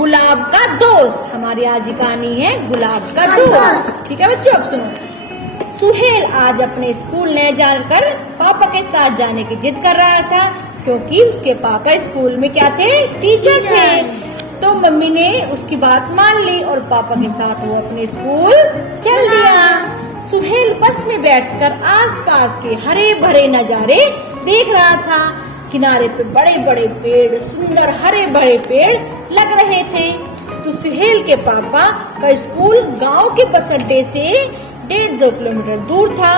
गुलाब का दोस्त। हमारी आज की कहानी है गुलाब का दोस्त। ठीक है बच्चों, अब सुनो। सुहेल आज अपने स्कूल न जाकर पापा के साथ जाने की जिद कर रहा था, क्योंकि उसके पापा स्कूल में क्या थे? टीचर थे। तो मम्मी ने उसकी बात मान ली और पापा के साथ वो अपने स्कूल चल दिया। सुहेल बस में बैठकर आसपास के हरे भरे नजारे देख रहा था। किनारे पे बड़े बड़े पेड़, सुंदर हरे भरे पेड़ लग रहे थे। तो सुहेल के पापा का स्कूल गांव के बस अड्डे से 1.5-2 किलोमीटर दूर था।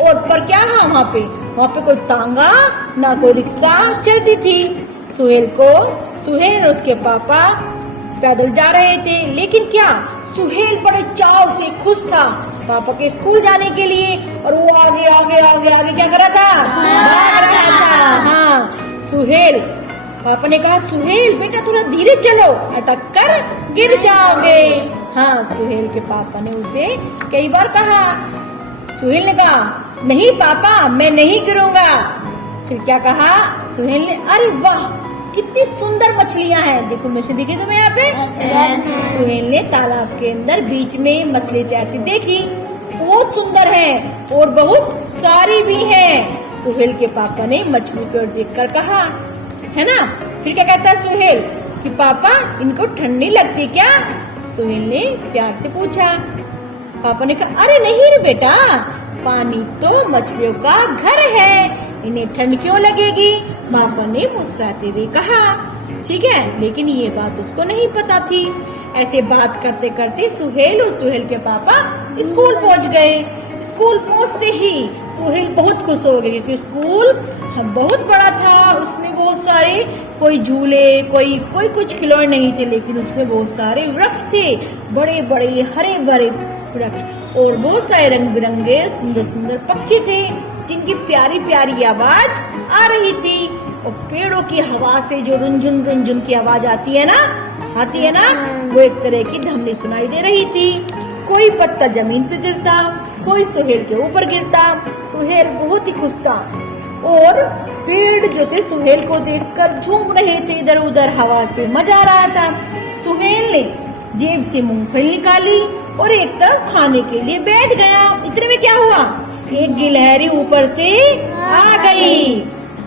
और पर क्या है वहाँ पे कोई तांगा ना कोई रिक्शा चलती थी। सुहेल और उसके पापा पैदल जा रहे थे, लेकिन क्या सुहेल बड़े चाव से खुश था पापा के स्कूल जाने के लिए। और वो आगे आगे आगे आगे क्या कर रहा था? भाग रहा था। हाँ, सुहेल, पापा ने कहा सुहेल बेटा थोड़ा धीरे चलो, अटक कर गिर जाओगे। हाँ, सुहेल के पापा ने उसे कई बार कहा। सुहेल ने कहा नहीं पापा मैं नहीं गिरूंगा। फिर क्या कहा सुहेल ने? अरे वाह कितनी सुंदर मछलियां हैं, देखो मछली दिखी तुम्हें यहाँ पे? सुहेल ने तालाब के अंदर बीच में मछली तैरती देखी, बहुत सुंदर है और बहुत सारी भी है। सुहेल के पापा ने मछली को देखकर कहा, है ना? फिर क्या कहता है सुहेल कि पापा इनको ठंडी लगती क्या? सुहेल ने प्यार से पूछा। पापा ने कहा अरे नहीं रे बेटा, पानी तो मछलियों का घर है, इन्हें ठंड क्यों लगेगी? पापा ने मुस्कुराते हुए कहा। ठीक है, लेकिन ये बात उसको नहीं पता थी। ऐसे बात करते करते सुहेल और सुहेल के पापा स्कूल पहुंच गए। स्कूल पहुंचते ही सुहेल बहुत खुश हो गए, क्योंकि स्कूल बहुत बड़ा था, उसमें बहुत सारे कोई झूले कोई कुछ खिलौने नहीं थे, लेकिन उसमें बहुत सारे वृक्ष थे, बड़े बड़े हरे भरे वृक्ष, और बहुत सारे रंग बिरंगे सुंदर सुंदर पक्षी थे, जिनकी प्यारी प्यारी आवाज आ रही थी। और पेड़ों की हवा से जो रुंझुन की आवाज आती है ना, वो एक तरह की धमनी सुनाई दे रही थी। कोई पत्ता जमीन पे गिरता, कोई सुहेल के ऊपर गिरता। सुहेल बहुत ही खुश था, और पेड़ जो थे सुहेल को देखकर झूम रहे थे इधर उधर, हवा से मजा आ रहा था। सुहेल ने जेब से मूंगफली निकाली और एक तरफ खाने के लिए बैठ गया। इतने में क्या हुआ? एक गिलहरी ऊपर से आ गई।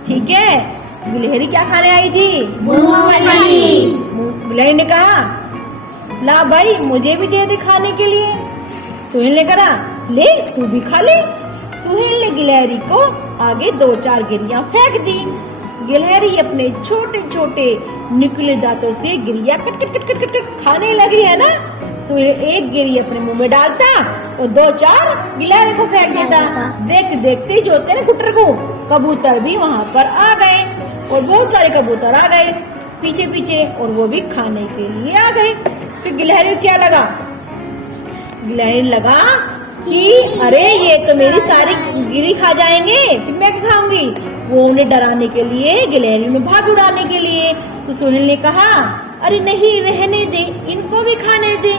ठीक है, गिलहरी क्या खाने आई थी? मूंगफली। गिलहरी ने कहा ला भाई मुझे भी दे दे खाने के लिए। सुहेल ने कहा ले तू भी खा ले। सुहेल ने गिलहरी को आगे 2-4 गिरियां फेंक दी। गिलहरी अपने छोटे छोटे निकले दांतों से गिरिया cut cut cut cut cut cut खाने लगी, है ना? सुहेल एक गिरी अपने मुंह में डालता और 2-4 गिलहरी को फेंक देता। देखते देखते जो होते ना कुटर को, कबूतर भी वहाँ पर आ गए, और बहुत सारे कबूतर आ गए पीछे पीछे, और वो भी खाने के लिए आ गए। फिर गिलहरी क्या लगा? गिलहरी लगा कि अरे ये तो मेरी सारी गिरी खा जाएंगे, फिर मैं क्या खाऊंगी? वो उन्हें डराने के लिए गिलहरी में भाग उड़ाने के लिए। तो सुहेल ने कहा अरे नहीं रहने दे, इनको भी खाने दे,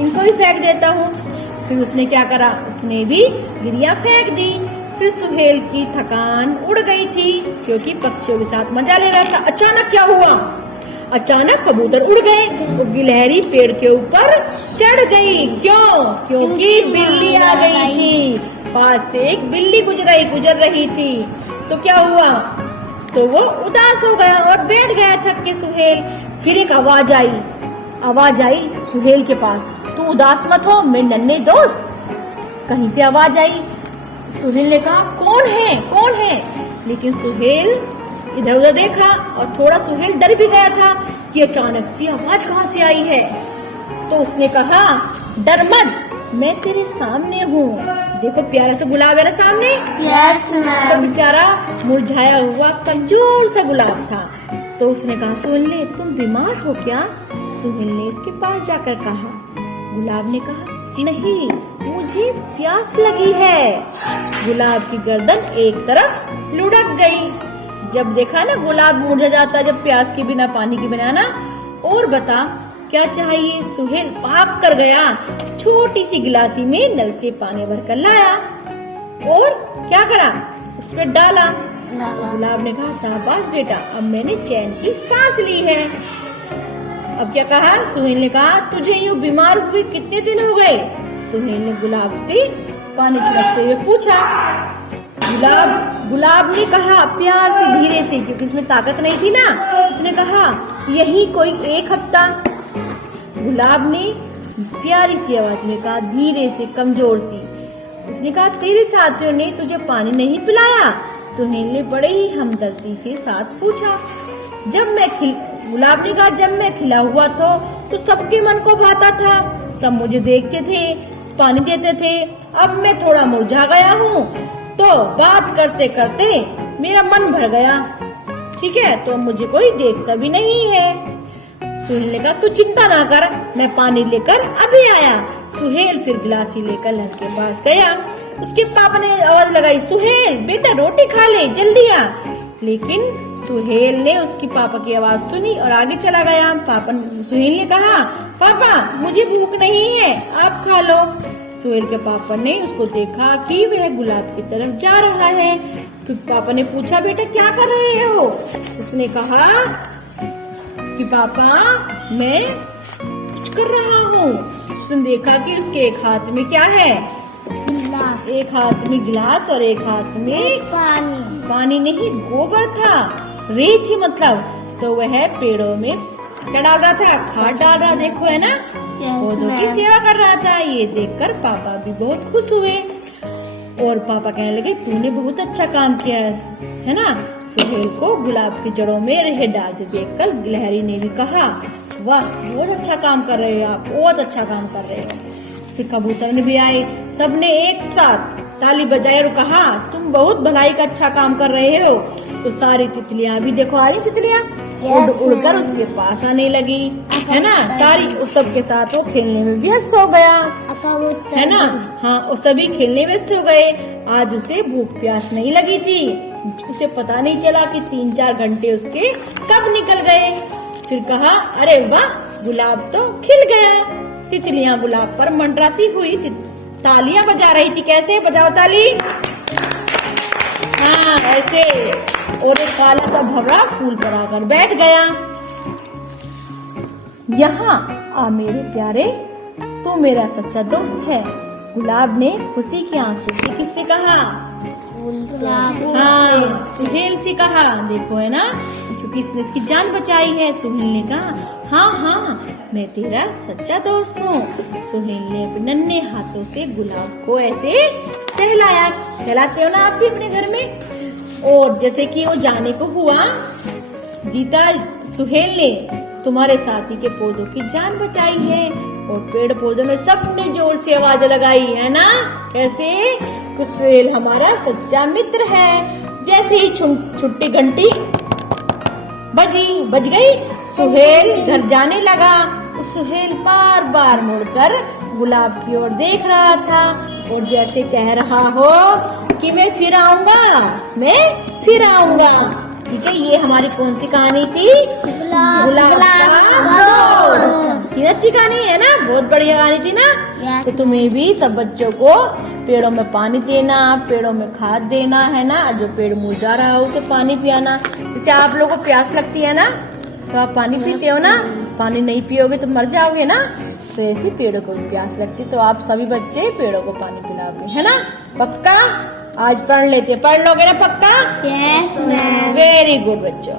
इनको भी फेंक देता हूँ। फिर उसने क्या करा? उसने भी गिरियां फेंक दी। फिर सुहेल की थकान उड़ गई थी, क्योंकि पक्षियों के साथ मजा ले रहा था। अचानक क्या हुआ? अचानक कबूतर उड़ गए और गिलहरी पेड़ के ऊपर चढ़ गई। क्यों? क्योंकि बिल्ली आ गई थी, पास से एक बिल्ली गुजर रही थी। तो क्या हुआ? तो वो उदास हो गया और बैठ गया थक के सुहेल। फिर एक आवाज आई सुहेल के पास, तू उदास मत हो मेरे नन्हे दोस्त। कहीं से आवाज आई। सुहेल ने कहा कौन है? लेकिन सुहेल इधर उधर देखा और थोड़ा सुहेल डर भी गया था कि अचानक सी आवाज कहाँ से आई है। तो उसने कहा डर मत, मैं तेरे सामने हूँ। देखो प्यारा सा गुलाब है ना सामने। तो बेचारा मुरझाया हुआ कमजोर सा गुलाब था। तो उसने कहा सुहेल ने तुम बीमार हो क्या? सुहेल ने उसके पास जाकर कहा। गुलाब ने कहा नहीं, मुझे प्यास लगी है। गुलाब की गर्दन एक तरफ लुढ़क गई। जब देखा ना गुलाब मुरझा जाता जब प्यास के बिना, पानी के बिना ना। और बता क्या चाहिए? सुहेल भाग कर गया, छोटी सी गिलासी में नल से पानी भरकर लाया और क्या करा? उसमें डाला। गुलाब ने कहा शाबाश बेटा, अब मैंने चैन की सांस ली है। अब क्या कहा? सुहेल ने कहा तुझे यूँ बीमार हुए कितने दिन हो गए? सुहेल ने गुलाब से पानी छिड़कते हुए पूछा। गुलाब ने कहा प्यार से, धीरे से, क्योंकि उसमें ताकत नहीं थी ना, उसने कहा यही कोई 1 हफ्ता। गुलाब ने प्यारी सी आवाज में कहा, धीरे से, कमजोर सी। उसने कहा तेरे साथियों ने तुझे पानी नहीं पिलाया? सुहेल ने बड़े ही हमदर्दी से साथ पूछा। गुलाब ने कहा जब मैं खिला हुआ तो सबके मन को भाता था, सब मुझे देखते थे, पानी देते थे। अब मैं थोड़ा मुरझा गया हूँ तो बात करते करते मेरा मन भर गया, ठीक है, तो मुझे कोई देखता भी नहीं है। सुहेल ने कहा तू चिंता ना कर, मैं पानी लेकर अभी आया। सुहेल फिर गिलासी लेकर लड़ के पास गया। उसके पापा ने आवाज लगाई, सुहेल बेटा रोटी खा ले, जल्दी आ। लेकिन सुहेल ने उसकी पापा की आवाज सुनी और आगे चला गया। सुहेल ने कहा पापा मुझे भूख नहीं है, आप खा लो। सुहेल के पापा ने उसको देखा कि वह गुलाब की तरफ जा रहा है। फिर पापा ने पूछा बेटा क्या कर रहे हो? उसने कहा कि पापा मैं कुछ कर रहा हूँ। उसने देखा कि उसके एक हाथ में क्या है? एक हाथ में गिलास और एक हाथ में पानी नहीं, गोबर था, रेत थी मतलब। तो वह पेड़ों में क्या डाल रहा था? खाद डाल रहा, देखो है ना, पौधों की सेवा कर रहा था। ये देखकर पापा भी बहुत खुश हुए और पापा कहने लगे तूने बहुत अच्छा काम किया है ना। सुहेल को गुलाब की जड़ों में रेत डालते देखकर गिलहरी ने भी कहा वाह बहुत अच्छा काम कर रहे हो आप, बहुत अच्छा काम कर रहे हो। फिर कबूतर ने भी आए, सबने एक साथ ताली बजाई और कहा तुम बहुत भलाई का अच्छा काम कर रहे हो। तो सारी तितलियां भी देखो आ रही, तितलियां उड़कर उसके पास आने लगी, है ना। सारी उस सबके साथ वो खेलने में व्यस्त हो गया, है ना। हाँ, वो सभी खेलने व्यस्त हो गए। आज उसे भूख प्यास नहीं लगी थी, उसे पता नहीं चला कि 3-4 घंटे उसके कब निकल गए। फिर कहा अरे वाह गुलाब तो खिल गया। तितलियां गुलाब पर मंडराती हुई तालियां बजा रही थी। कैसे बजाओ ताली? हाँ ऐसे। और एक काला सा भंवरा फूल पर आकर बैठ गया। यहाँ आ मेरे प्यारे, तू मेरा सच्चा दोस्त है। गुलाब ने खुशी के आंसू से किससे कहा? हाँ सुहेल से कहा। देखो है ना, क्योंकि इसने इसकी जान बचाई है। सुहेल ने कहा हाँ मैं तेरा सच्चा दोस्त हूँ। सुहेल ने अपने नन्हे हाथों से गुलाब को ऐसे सहलाया। सहलाते हो ना आप भी अपने घर में। और जैसे कि वो जाने को हुआ, जीता सुहेल ने तुम्हारे साथी के पौधों की जान बचाई है। और पेड़ पौधों में सबने जोर से आवाज लगाई, है ना। कैसे? सुहेल हमारा सच्चा मित्र है। जैसे ही छुट्टी घंटी बज गई, सुहेल घर जाने लगा। सुहेल बार बार मुड़कर गुलाब की ओर देख रहा था और जैसे कह रहा हो कि मैं फिर आऊंगा। ठीक है, ये हमारी कौन सी कहानी थी? गुलाब का दोस्त। ये अच्छी कहानी है ना, बहुत बढ़िया कहानी थी ना। तो तुम्हें भी सब बच्चों को पेड़ों में पानी देना, पेड़ों में खाद देना, है ना। जो पेड़ मुरझा रहा है उसे पानी पियाना। जैसे आप लोगों को प्यास लगती है ना, तो आप पानी पीते हो ना। पानी नहीं पियोगे तो मर जाओगे ना। तो ऐसे पेड़ों को भी प्यास लगती, तो आप सभी बच्चे पेड़ों को पानी पिलाओगे, है ना। पक्का? आज पढ़ लोगे ना पक्का? Yes ma'am. वेरी गुड बच्चों।